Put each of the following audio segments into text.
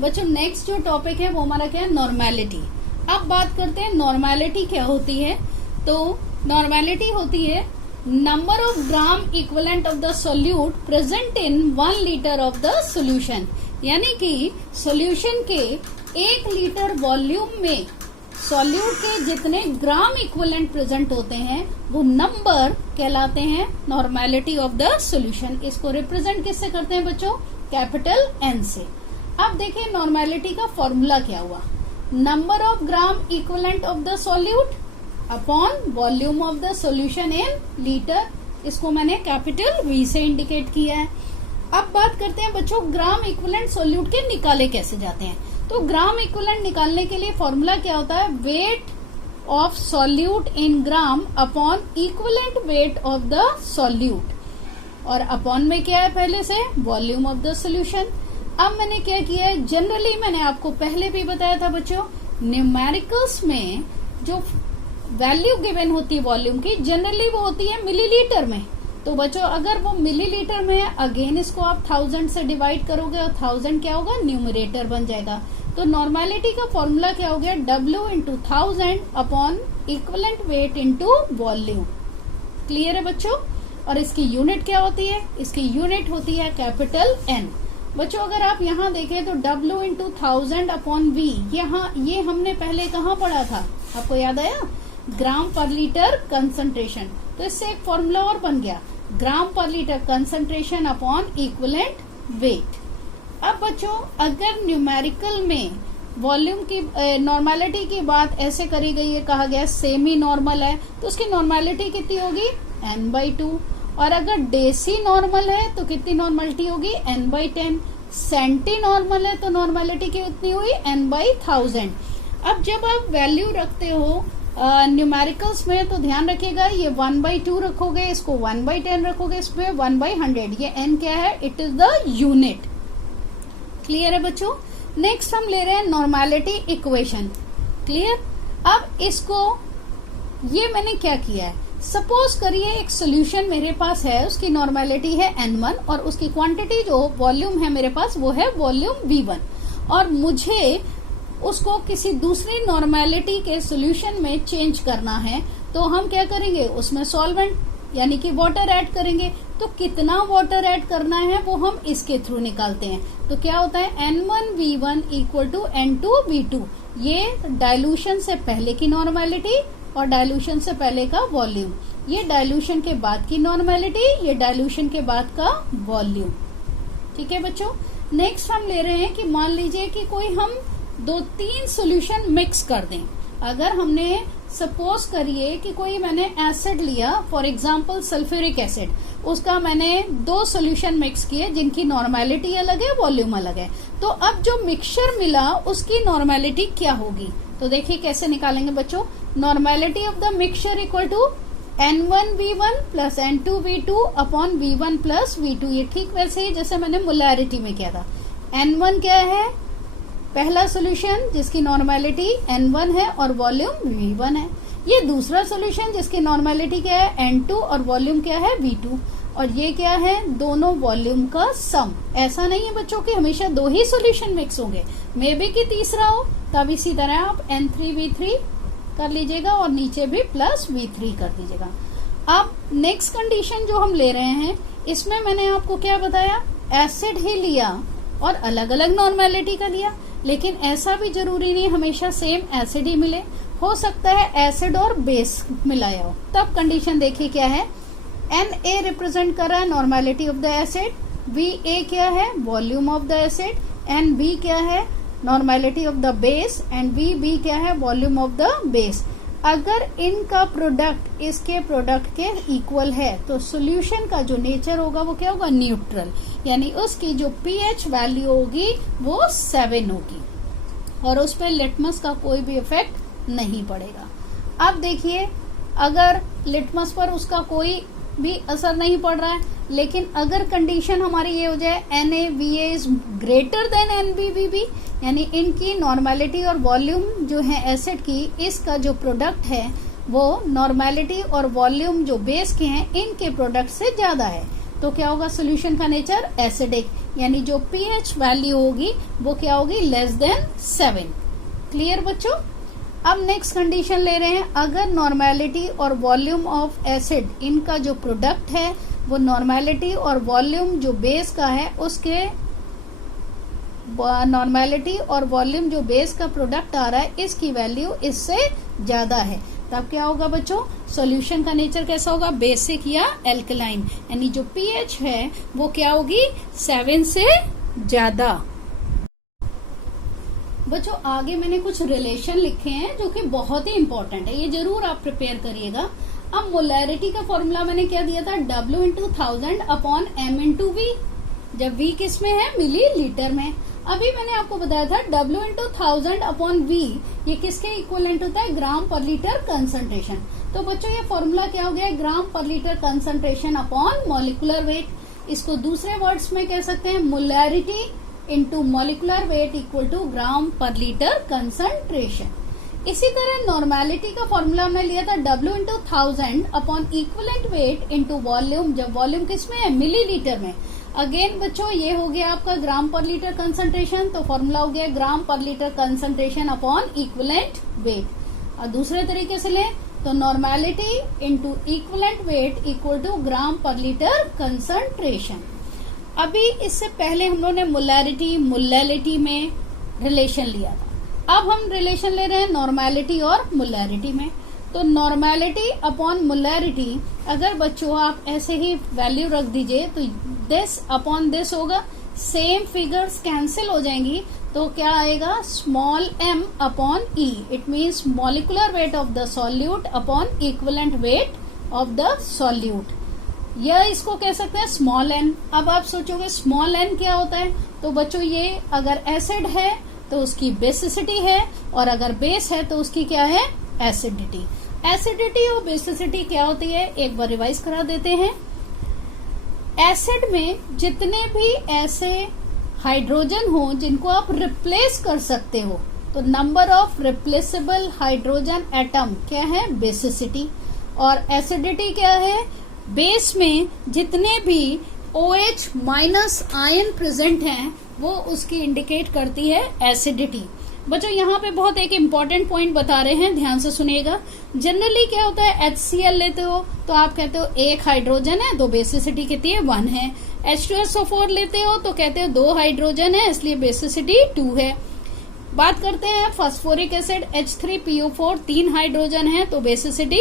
बच्चों नेक्स्ट जो टॉपिक है वो हमारा क्या है, नॉर्मेलिटी। अब बात करते हैं नॉर्मेलिटी क्या होती है। तो नॉर्मेलिटी होती है number of gram equivalent of the solute present in 1 litre of the solution, यानी कि सोल्यूशन के 1 लीटर वॉल्यूम में सॉल्यूट के जितने ग्राम इक्विवेलेंट प्रेजेंट होते हैं वो नंबर कहलाते हैं नॉर्मेलिटी ऑफ द सॉल्यूशन। इसको रिप्रेजेंट किससे करते हैं बच्चों, कैपिटल एन से। अब देखिए नॉर्मेलिटी का फॉर्मूला क्या हुआ, number of gram equivalent of the solute upon volume of the solution in litre. इसको मैंने कैपिटल वी से इंडिकेट किया है। अब बात करते हैं बच्चों ग्राम इक्विवेलेंट सॉल्यूट के निकाले कैसे जाते हैं। तो ग्राम इक्विवेलेंट निकालने के लिए फॉर्मूला क्या होता है, weight of solute in gram upon equivalent weight of the solute, और अपॉन में क्या है पहले से वॉल्यूम ऑफ द सॉल्यूशन। अब मैंने क्या किया है, जनरली मैंने आपको पहले भी बताया था बच्चों, न्यूमेरिकल्स में जो वैल्यू गिवन होती है वॉल्यूम की जनरली वो होती है मिलीलीटर में। तो बच्चों अगर वो मिलीलीटर में है, अगेन इसको आप 1000 से डिवाइड करोगे और 1000 क्या होगा, न्यूमरेटर बन जाएगा। तो नॉर्मेलिटी का फॉर्मूला क्या हो गया, W into 1000 upon equivalent weight into volume. Clear है बच्चों। और इसकी यूनिट क्या होती है, इसकी यूनिट होती है कैपिटल N। बच्चों अगर आप यहाँ देखें तो W इंटू 1000 अपॉन V, यहाँ ये हमने पहले कहाँ पढ़ा था, आपको याद आया, ग्राम पर लीटर कंसंट्रेशन। तो इससे एक फॉर्मूला और बन गया, gram per litre concentration upon equivalent weight. अब बच्चों अगर न्यूमेरिकल में वॉल्यूम की नॉर्मेलिटी की बात ऐसे करी गई है, कहा गया सेमी नॉर्मल है तो उसकी नॉर्मेलिटी कितनी होगी, n/2। और अगर डेसी नॉर्मल है तो कितनी नॉर्मेलिटी होगी, n/10। सेंटी नॉर्मल है तो नॉर्मेलिटी कितनी हुई, n/1000। अब जब आप वैल्यू रखते हो न्यूमेरिकल्स में तो ध्यान रखिएगा ये 1/2 रखोगे, इसको 1/10 रखोगे, इसमें 1/100। ये n क्या है, it is the unit. Clear है बच्चों। नेक्स्ट हम ले रहे हैं नॉर्मेलिटी इक्वेशन। क्लियर। अब इसको ये मैंने क्या किया है, सपोज करिए एक सोल्यूशन मेरे पास है, उसकी नॉर्मेलिटी है n1 और उसकी क्वांटिटी जो वॉल्यूम है मेरे पास वो है वॉल्यूम V1, और मुझे उसको किसी दूसरी नॉर्मेलिटी के सोल्यूशन में चेंज करना है। तो हम क्या करेंगे, उसमें सॉल्वेंट यानी कि वाटर ऐड करेंगे। तो कितना वाटर ऐड करना है वो हम इसके थ्रू निकालते हैं। तो क्या होता है, N1V1 इक्वल टू N2V2। ये डाइल्यूशन से पहले की नॉर्मेलिटी और डाइल्यूशन से पहले का वॉल्यूम, ये डाइल्यूशन के बाद की नॉर्मेलिटी, ये डाइल्यूशन के बाद का वॉल्यूम। ठीक है बच्चों। नेक्स्ट हम ले रहे हैं कि मान लीजिए कि कोई हम 2-3 सॉल्यूशन मिक्स कर दें। अगर हमने सपोज करिए कि कोई मैंने एसिड लिया, फॉर एग्जांपल सल्फ्यूरिक एसिड, उसका मैंने 2 सॉल्यूशन मिक्स किए जिनकी नॉर्मेलिटी अलग है, वॉल्यूम अलग है। तो अब जो मिक्सचर मिला उसकी नॉर्मेलिटी क्या होगी, तो देखिए कैसे निकालेंगे बच्चों। Normality of the mixture equal to N1V1 प्लस N2V2 upon V1 plus V2। ये ठीक वैसे ही जैसे मैंने मोलैरिटी में किया था। N1 क्या है, पहला सॉल्यूशन जिसकी नॉर्मेलिटी N1 है और वॉल्यूम V1 है। ये दूसरा सॉल्यूशन जिसकी नॉर्मेलिटी क्या है, N2 और वॉल्यूम क्या है, V2। और ये क्या है, दोनों वॉल्यूम का सम। ऐसा नहीं है बच्चों कि हमेशा 2 ही सॉल्यूशन मिक्स होंगे, मे बी कि तीसरा हो, तब इसी तरह आप N3V3 कर लीजिएगा और नीचे भी प्लस V3 कर दीजिएगा। अब नेक्स्ट कंडीशन जो हम ले रहे हैं, इसमें मैंने आपको क्या बताया, एसिड ही लिया और अलग अलग नॉर्मेलिटी का लिया, लेकिन ऐसा भी जरूरी नहीं हमेशा सेम एसिड ही मिले, हो सकता है एसिड और बेस मिलाया हो। तब कंडीशन देखिए क्या है, Na रिप्रेजेंट कर रहा है normality of the acid, Va क्या है, volume of the acid, Nb क्या है, normality of the base, and Vb क्या है, वॉल्यूम ऑफ द बेस। अगर इनका प्रोडक्ट इसके प्रोडक्ट के इक्वल है तो सॉल्यूशन का जो नेचर होगा वो क्या होगा, न्यूट्रल, यानी उसकी जो pH वैल्यू होगी वो 7 होगी और उस पर लिटमस का कोई भी इफेक्ट नहीं पड़ेगा। अब देखिए अगर लिटमस पर उसका कोई भी असर नहीं पड़ रहा है, लेकिन अगर कंडीशन हमारी ये हो जाए NaVa is greater than NbVb, यानी इनकी नॉर्मेलिटी और वॉल्यूम जो है एसिड की, इसका जो प्रोडक्ट है वो नॉर्मेलिटी और वॉल्यूम जो बेस के हैं इनके प्रोडक्ट से ज्यादा है, तो क्या होगा सोल्यूशन का नेचर एसिडिक, यानी जो पीएच वैल्यू होगी वो क्या होगी लेस देन 7। क्लियर बच्चों। अब नेक्स्ट कंडीशन ले रहे हैं, अगर नॉर्मेलिटी और वॉल्यूम ऑफ एसिड इनका जो प्रोडक्ट है वो नॉर्मेलिटी और वॉल्यूम जो बेस का है उसके नॉर्मेलिटी और वॉल्यूम जो बेस का प्रोडक्ट आ रहा है इसकी वैल्यू इससे ज्यादा है, तब क्या होगा बच्चों सॉल्यूशन का नेचर कैसा होगा बेसिक या एल्कलाइन, यानी जो पीएच है वो क्या होगी 7 से ज्यादा। बच्चों आगे मैंने कुछ रिलेशन लिखे हैं जो कि बहुत ही इंपॉर्टेंट है, ये जरूर आप प्रिपेयर करिएगा। अब मोलैरिटी का फॉर्मूला मैंने क्या दिया था W into 1000 upon M into V, जब V किस में है मिलीलीटर में। अभी मैंने आपको बताया था W इंटू 1000 अपॉन V ये किसके इक्वलेंट होता है ग्राम पर लीटर कंसंट्रेशन। तो बच्चों ये फॉर्मूला क्या हो गया gram per litre concentration upon molecular weight. इसको दूसरे वर्ड्स में कह सकते हैं molarity into molecular weight equal to gram per litre concentration. इसी तरह नॉर्मेलिटी का फॉर्मूला हमने लिया था W into 1000 upon equivalent weight into volume, जब वॉल्यूम किस में है मिलीलीटर में। अगेन बच्चों ये हो गया आपका ग्राम पर लीटर कंसंट्रेशन, तो फॉर्मूला हो गया gram per litre concentration upon equivalent weight. और दूसरे तरीके से लें तो normality into equivalent weight equal to gram per litre concentration. अभी इससे पहले हम लोगों ने मोलैरिटी में रिलेशन लिया था, अब हम रिलेशन ले रहे हैं नॉर्मेलिटी और मोलैरिटी में। तो नॉर्मेलिटी अपॉन मोलैरिटी अगर बच्चों आप ऐसे ही वैल्यू रख दीजिए तो दिस अपॉन दिस होगा, सेम फिगर्स कैंसिल हो जाएंगी, तो क्या आएगा small m upon e, it means molecular weight of the solute upon equivalent weight of the solute, या इसको कह सकते हैं स्मॉल n। अब आप सोचोगे स्मॉल n क्या होता है, तो बच्चों ये अगर एसिड है तो उसकी बेसिसिटी है और अगर बेस है तो उसकी क्या है एसिडिटी। एसिडिटी और बेसिसिटी क्या होती है एक बार रिवाइज करा देते हैं। एसिड में जितने भी ऐसे हाइड्रोजन हो जिनको आप रिप्लेस कर सकते हो, तो number of replaceable hydrogen atom क्या है बेसिसिटी, और एसिडिटी क्या है बेस में जितने भी OH माइनस आयन प्रेजेंट हैं वो उसकी इंडिकेट करती है एसिडिटी। बच्चों यहाँ पे बहुत एक इम्पॉर्टेंट पॉइंट बता रहे हैं, ध्यान से सुनिएगा। जनरली क्या होता है HCl लेते हो तो आप कहते हो एक हाइड्रोजन है तो बेसिसिटी कितनी है 1 है। H2SO4 लेते हो तो कहते हो 2 हाइड्रोजन है इसलिए बेसिसिटी 2 है। बात करते हैं फास्फोरिक एसिड H3PO4 3 हाइड्रोजन है तो बेसिसिटी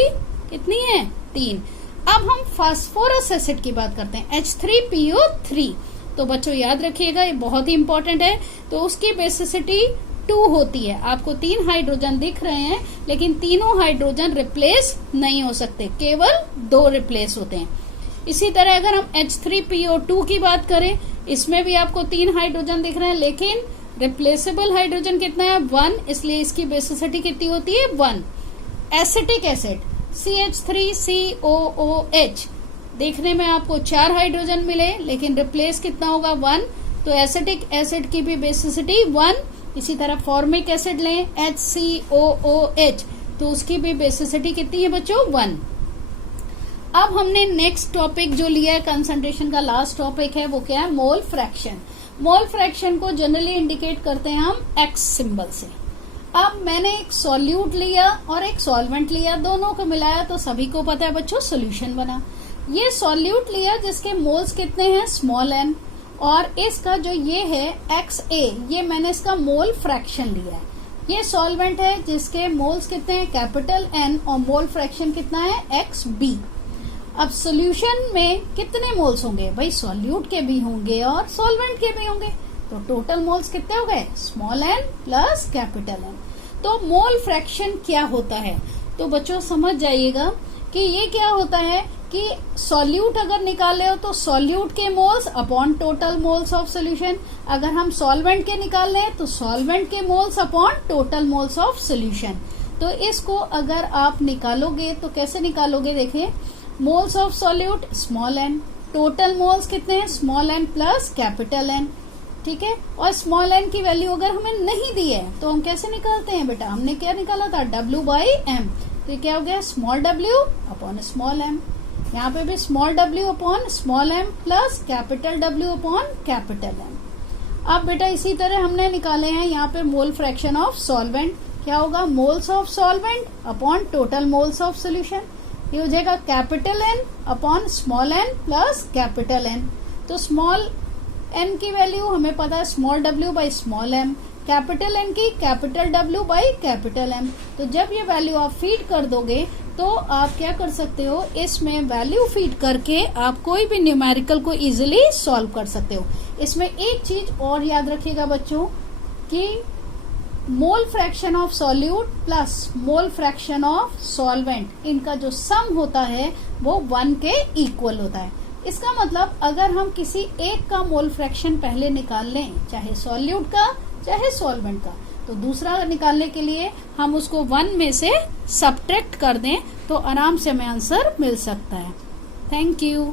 कितनी है 3। अब हम फास्फोरस एसिड की बात करते हैं H3PO3, तो बच्चों याद रखिएगा ये बहुत ही इंपॉर्टेंट है, तो उसकी बेसिसिटी 2 होती है। आपको 3 हाइड्रोजन दिख रहे हैं लेकिन तीनों हाइड्रोजन रिप्लेस नहीं हो सकते, केवल 2 रिप्लेस होते हैं। इसी तरह अगर हम H3PO2 की बात करें, इसमें भी आपको 3 हाइड्रोजन दिख रहे हैं लेकिन रिप्लेसेबल हाइड्रोजन कितना है 1, इसलिए इसकी बेसिसिटी कितनी होती है 1। एसिटिक एसिड CH3COOH देखने में आपको 4 हाइड्रोजन मिले लेकिन रिप्लेस कितना होगा 1, तो एसिटिक एसिड की भी बेसिसिटी 1। इसी तरह फॉर्मिक एसिड लें HCOOH तो उसकी भी बेसिसिटी कितनी है बच्चों 1। अब हमने नेक्स्ट टॉपिक जो लिया है कंसंट्रेशन का लास्ट टॉपिक है वो क्या है मोल फ्रैक्शन। मोल फ्रैक्शन को जनरली इंडिकेट करते हैं हम X सिंबल से। अब मैंने एक सॉल्यूट लिया और एक सॉल्वेंट लिया, दोनों को मिलाया तो सभी को पता है बच्चों सोल्यूशन बना। ये सॉल्यूट लिया जिसके मोल्स कितने हैं स्मॉल n, और इसका जो ये है XA ये मैंने इसका मोल फ्रैक्शन लिया है। ये सॉल्वेंट है जिसके मोल्स कितने हैं कैपिटल N और मोल फ्रैक्शन कितना है XB। अब सॉल्यूशन में कितने मोल्स होंगे भाई, सॉल्यूट के भी होंगे और सॉल्वेंट के भी होंगे, तो टोटल मोल्स कितने हो गए small n plus capital N। तो मोल फ्रैक्शन क्या होता है, तो बच्चों समझ जाइएगा कि ये क्या होता है कि सॉल्यूट अगर निकाले हो तो सॉल्यूट के moles upon total moles of solution, अगर हम सॉल्वेंट के निकाल लें तो सॉल्वेंट के moles upon total moles of solution. तो इसको अगर आप निकालोगे तो कैसे निकालोगे, देखिए moles of solute small n, total moles कितने हैं small n plus capital N, ठीक है। और स्मॉल n की वैल्यू अगर हमें नहीं दी है तो हम कैसे निकालते हैं बेटा, हमने क्या निकाला था W/M, तो क्या हो गया small w upon small m, यहाँ पे भी small w upon small m plus capital W upon capital M। अब बेटा इसी तरह हमने निकाले हैं यहाँ पे मोल फ्रैक्शन ऑफ सॉल्वेंट, क्या होगा moles of solvent upon total moles of solution, ये हो जाएगा capital N upon small n plus capital N। तो स्मॉल n की वैल्यू हमें पता है small w by small m, capital N की capital W by capital M। तो जब ये वैल्यू आप फीड कर दोगे तो आप क्या कर सकते हो, इसमें वैल्यू फीड करके आप कोई भी न्यूमेरिकल को इजीली सॉल्व कर सकते हो। इसमें एक चीज और याद रखिएगा बच्चों कि mole fraction of solute plus mole fraction of solvent, इनका जो सम होता है वो 1 के इक्वल होता है। इसका मतलब अगर हम किसी एक का मोल फ्रैक्शन पहले निकाल लें, चाहे सॉल्यूट का चाहे सॉल्वेंट का, तो दूसरा निकालने के लिए हम उसको 1 में से सब्ट्रैक्ट कर दें तो आराम से हमें आंसर मिल सकता है। Thank you.